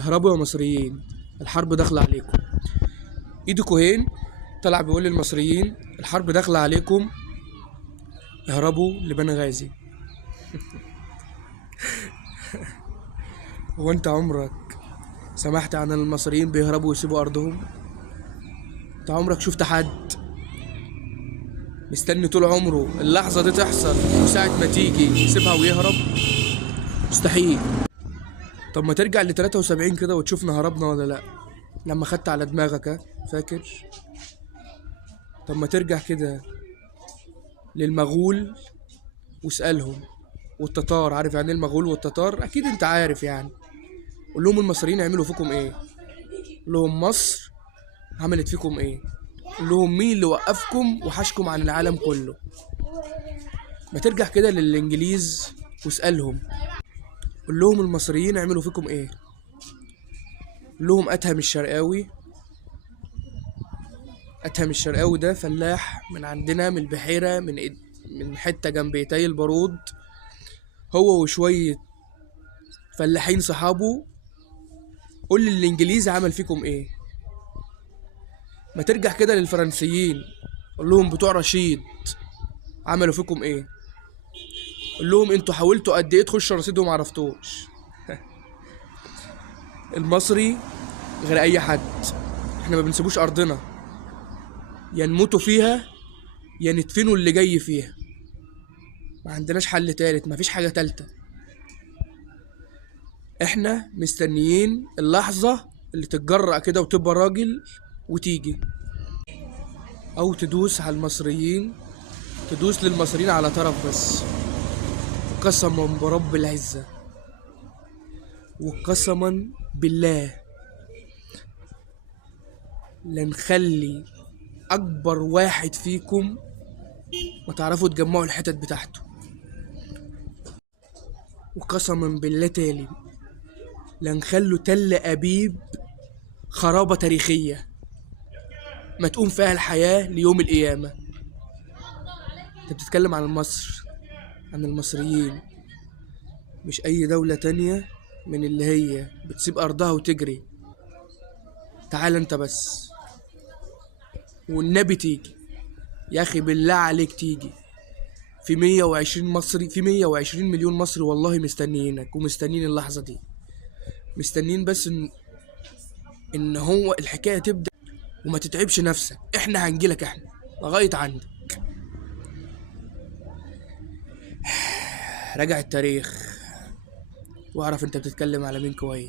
اهربوا يا مصريين، الحرب داخلة عليكم. ايدي كوهين طلع بيقول للمصريين الحرب داخلة عليكم، اهربوا لبنغازي. هو انت عمرك سمعت عن المصريين بيهربوا ويسيبوا ارضهم؟ انت عمرك شفت حد مستني طول عمره اللحظة دي تحصل وساعة ما تيجي يسيبها ويهرب؟ مستحيل. طب ما ترجع ل 73 كده وتشوفنا هربنا ولا لا، لما خدت على دماغك، فاكر؟ طب ما ترجع كده للمغول واسألهم، والتتار. عارف يعني ايه المغول والتتار؟ اكيد انت عارف يعني. قول لهم المصريين عملوا فيكم ايه، قول لهم مصر عملت فيكم ايه، قول لهم مين اللي وقفكم وحشكم عن العالم كله. ما ترجع كده للانجليز واسألهم، قول لهم المصريين عملوا فيكم ايه. قول لهم ادهم الشرقاوي. ادهم الشرقاوي ده فلاح من عندنا، من البحيرة، من حتة جنب ايتي البارود. هو وشوية فلاحين صحابه. قول للانجليز عمل فيكم ايه. ما ترجع كده للفرنسيين، قول لهم بتوع رشيد عملوا فيكم ايه. قول لهم انتوا حاولتوا قد ايه تخشوا رصيد وما عرفتوش. المصري غير اي حد، احنا ما بنسيبوش ارضنا، يا نموتوا فيها يا ندفنوا اللي جاي فيها. ما عندناش حل تالت، ما فيش حاجة تالتة. احنا مستنيين اللحظة اللي تتجرأ كده وتبقى راجل وتيجي، او تدوس على المصريين، تدوس للمصريين على طرف بس. قسما برب العزة وقسما بالله لنخلي اكبر واحد فيكم ما تعرفوا تجمعوا الحتت بتاعته. وقسما بالله تالي لنخلوا تل ابيب خرابة تاريخية ما تقوم فيها الحياة ليوم القيامة. انت بتتكلم عن مصر، عن المصريين، مش اي دولة تانية من اللي هي بتسيب ارضها وتجري. تعال انت بس والنبي تيجي، يا اخي بالله عليك تيجي. في 120 مصري، في 120 مليون مصري والله مستنيينك ومستنيين اللحظة دي. مستنيين بس ان هو الحكاية تبدأ. وما تتعبش نفسك، احنا هنجيلك، احنا لغاية عندك. راجع التاريخ واعرف انت بتتكلم على مين كويس.